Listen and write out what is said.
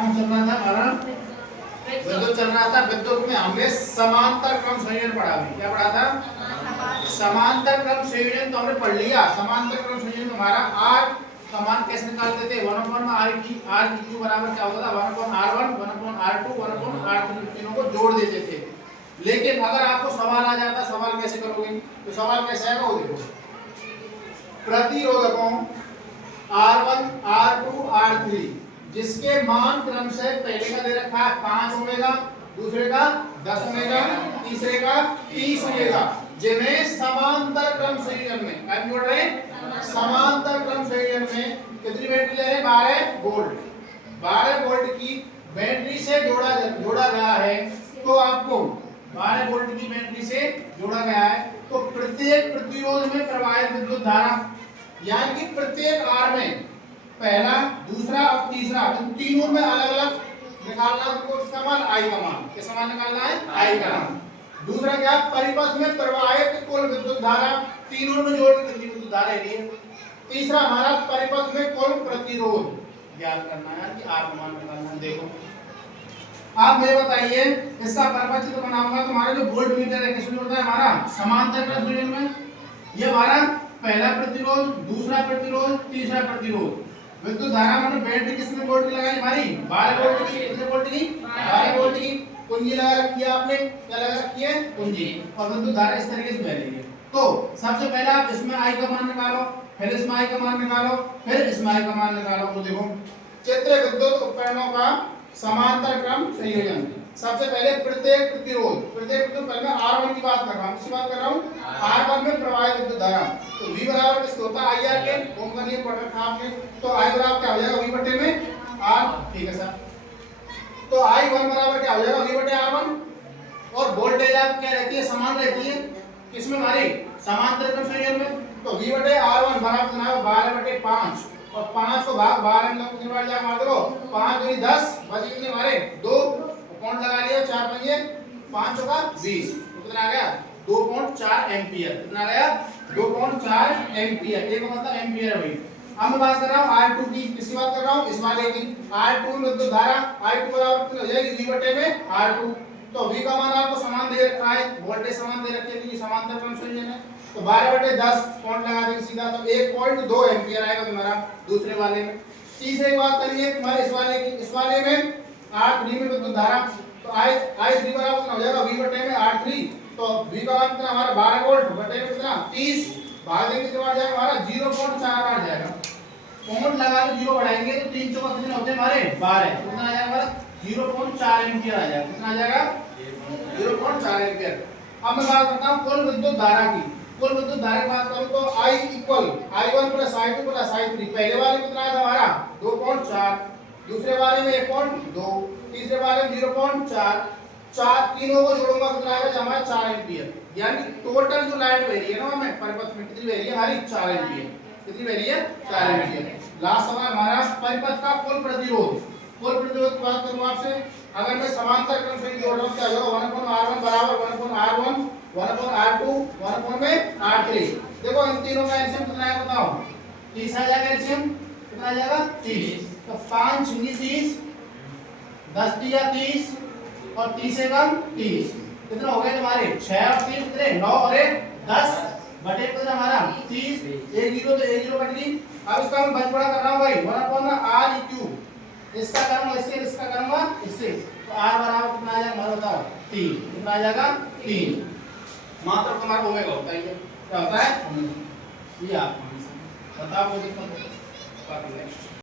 कौन चल रहा था हमारा? विद्युत चल रहा था। विद्युत में हमने समांतर क्रम संयोजन पढ़ा भी। क्या पढ़ा था? समांतर क्रम संयोजन तो हमने पढ़ लिया। समांतर क्रम संयोजन में हमारा R का मान कैसे निकालते थे? 1/r/क्यू बराबर क्या होता था? 1/r1 1/r2 1/r3 तीनों को जोड़ देते थे। लेकिन अगर आपको सवाल आ जाता, सवाल कैसे करोगे? तो सवाल कैसे आएगा वो देखो। प्रतिरोधकों R1 R2 R3 जिसके मान क्रम से पहले का दे रखा है 5 ओमेगा, दूसरे का 10 ओमेगा, तीसरे का 30 ओमेगा, जिन्हें समांतर क्रम संयोजन में क्या बोल रहे हैं? समांतर क्रम संयोजन में कितनी बैटरी ले रहे हैं? 12 वोल्ट। 12 वोल्ट की बैटरी से जोड़ा गया है। तो आपको 12 वोल्ट की बैटरी से जोड़ा गया है तो प्रत्येक प्रतिरोध में प्रवाहित विद्युत धारा यानी कि प्रत्येक R में पहला, दूसरा और तीसरा इन तीनों में अलग-अलग निकालना है। उसका मान I का मान किसका मान निकालना है? I का मान। दूसरा क्या? परिपथ में प्रवाहित कुल विद्युत धारा तीनों में जोड़ के कितनी विद्युत धारा है? तीसरा हमारा परिपथ में कुल प्रतिरोध ज्ञात करना है कि R का मान निकालना है। देखो आप मुझे बताइए इसका परिपथ चित्र बनाऊंगा तो हमारा जो वोल्ट मीटर है किसमें जुड़ता है? हमारा समांतर क्रम संयोजन में। ये हमारा पहला प्रतिरोध, दूसरा प्रतिरोध, तीसरा प्रतिरोध। विद्युत धारा मैंने बैटरी किसमें वोल्ट की लगाई? हमारी 12 वोल्ट की। कितने वोल्ट की? 12 वोल्ट की। कुंजी लगा रखी है आपने। क्या लगा रखी है? कुंजी। और विद्युत धारा इस तरीके से बह रही है। तो सबसे पहले आप इसमें I का मान निकालो, फिर इसमें I का मान निकालो, फिर इसमें I का मान निकालो। तो देखो चित्र विद्युत उपकरणों का समांतर क्रम संयोजन। सबसे पहले प्रत्येक प्रतिरोध पहले मैं R1 की बात कर रहा हूं। किसकी बात कर रहा हूं? R1 में प्रवाहित विद्युत धारा। तो V बराबर किसको होता है? IR के। ओम का नियम पढ़ रखा आपने। तो I बराबर क्या हो जाएगा? V बटे में R। ठीक है सर। तो I1 बराबर क्या हो जाएगा? V बटे R1। और वोल्टेज आप क्या रहती है? समान रहती है। किसमें? हमारे समांतर क्रम संयोजन में। तो V बटे R1 बराबर कितना है? 12 बटे 5 और 5 को भाग 12 में कितनी बार जाएगा? मार दो 5 दूनी 10 बचे कितने हमारे? 2 पॉइंट लगा लिया। 4 पंजे 5 चौका 20 तो कितना आ गया? 2.4 एम्पियर। कितना आ गया? 2.4 एम्पियर। ये का मतलब एम्पियर है भाई। अब मैं बात कर रहा हूं R2 की। किसकी बात कर रहा हूं? इस वाले की। R2 में विद्युत धारा I2 बराबर कितनी हो जाएगी? V बटे में R2। तो V का मान आपको समान दे रखा है, वोल्टेज समान दे रखी है क्योंकि समांतर क्रम संयोजन है। तो 12 बटे 10 पॉइंट लगा देंगे सीधा तो 1.2 एम्पियर आएगा तुम्हारा दूसरे वाले में। तीसरी बात करिए तुम्हारे इस वाले की। इस वाले में R3 में विद्युत धारा तो I3 बराबर कितना हो जाएगा? V बटे में R3। तो V का मान कितना हमारा? 12 वोल्ट बटे में कितना? 30 भाग देंगे कितना आ जाएगा? हमारा 0.4 आ जाएगा। पॉइंट लगा के 0 बढ़ाएंगे तो 3 चौका कितने होते हैं हमारे? 12। कितना आ जाएगा हमारा? 0.4 एम्पियर आ जाएगा। कितना आ जाएगा? 0.4 एम्पियर। अब मैं बात करता हूं कुल विद्युत धारा की। कुल विद्युत धारा की बात करूं तो I equal I1 plus I2 plus I3। पहले वाले में कितना था हमारा? 2.4, दूसरे वाले में 1.2, तीसरे वाले में 0.4। चार तीनों को जोड़ूंगा कितना आएगा? हमारा 4 एम्पियर। यानी टोटल जो लाइट बह रही है ना हमें परिपथ में कितनी बह रही है? हमारी 4 एम्पियर। कितनी बह रही है? 4 एम्पियर। लास्ट सवाल हमारा परिपथ का कुल प्रतिरोध। कुल प्रतिरोध की बात करूं आपसे, अगर मैं समांतर क्रम से जोड़ रहा हूं क्या होगा? 1/R1 बराबर 1/R1 1/R2 1/R3। देखो इन तीनों का एलसीएम कितना है बताओ? 30 आ जाएगा। एलसीएम कितना आ जाएगा? 30। तो 5 × 30 10 × 30 और 30 से कम 30 कितना हो गए तुम्हारे? 6 और 3 कितने? 9 और 1 10 बटे कितना हमारा? 30। 1 0 तो 1 0 कट गई। अब इसका मैं बचपड़ा कर रहा हूं भाई 1/R3। इसका करूंगा इससे, इसका करूंगा इससे। तो R बराबर कितना आ जाएगा हमारा बताओ? 3। कितना आ जाएगा? 3। मात्र तुम्हारा ओमेगा होता है। क्या होता है? ये आप बताओ कोई दिक्कत?